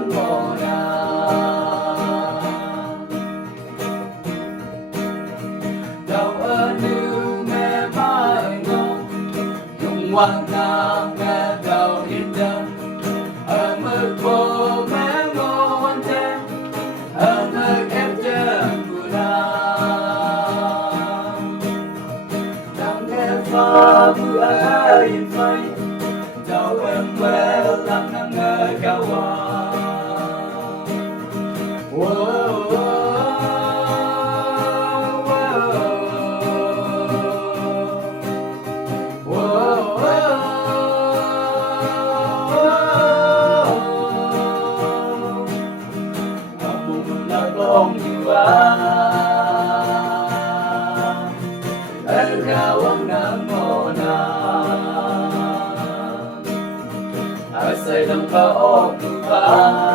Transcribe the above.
nắng mồ na đâu ở new mẹ mai ngông dùng hoàng nam mẹ đầu ít đơn ở mức vô mẹ ngô hoàn thế ở mức em chân của na đang nghe pha mưa ai phai đâu em quê lặng nắng ngơ cao hoa Bông như em gawang ng mona ay sa ilang kaong lupa